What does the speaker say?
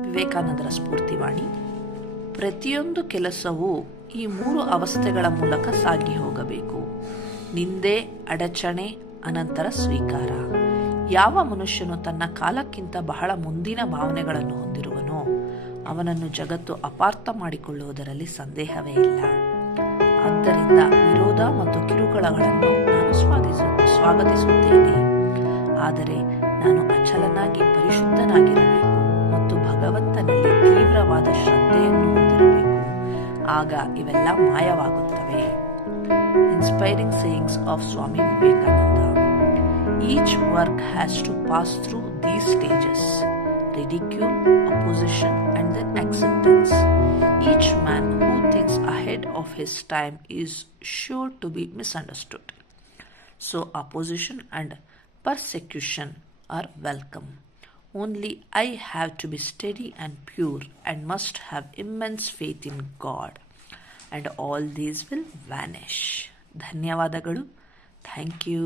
ವಿವೇಕಾನಂದರ ಸ್ಫೂರ್ತಿವಾಣಿ. ಪ್ರತಿಯೊಂದು ಕೆಲಸವೂ ಈ ಮೂರು ಅವಸ್ಥೆಗಳ ಮೂಲಕ ಸಾಗಿ ಹೋಗಬೇಕು. ನಿಂದೆ, ಅಡಚಣೆ, ಅನಂತರ ಸ್ವೀಕಾರ. ಯಾವ ಮನುಷ್ಯನು ತನ್ನ ಕಾಲಕ್ಕಿಂತ ಬಹಳ ಮುಂದಿನ ಭಾವನೆಗಳನ್ನು ಹೊಂದಿರುವನೋ, ಅವನನ್ನು ಜಗತ್ತು ಅಪಾರ್ಥ ಮಾಡಿಕೊಳ್ಳುವುದರಲ್ಲಿ ಸಂದೇಹವೇ ಇಲ್ಲ. ಆದ್ದರಿಂದ ವಿರೋಧ ಮತ್ತು ಕಿರುಕುಳಗಳನ್ನು ನಾನು ಸ್ವಾಗತಿಸು ಸ್ವಾಗತಿಸುತ್ತೇನೆ. ಆದರೆ ನಾನು ಅಚಲನಾಗಿ ಪರಿಶುದ್ಧನಾಗಿರಬೇಕು. ಭಗವಂತನಲ್ಲಿ ತೀವ್ರವಾದ ಶ್ರದ್ಧೆಯನ್ನು ಹೊಂದಿರಬೇಕು ಆಗ ಇವೆಲ್ಲ ಮಾಯವಾಗುತ್ತವೆ inspiring sayings of Swami Vivekananda each work has to pass through these stages ridicule, opposition, and then acceptance. Each man who thinks ahead of his time is sure to be misunderstood. So, opposition and persecution are welcome. Only I have to be steady and pure and must have immense faith in God, and all these will vanish. ಧನ್ಯವಾದಗಳು thank you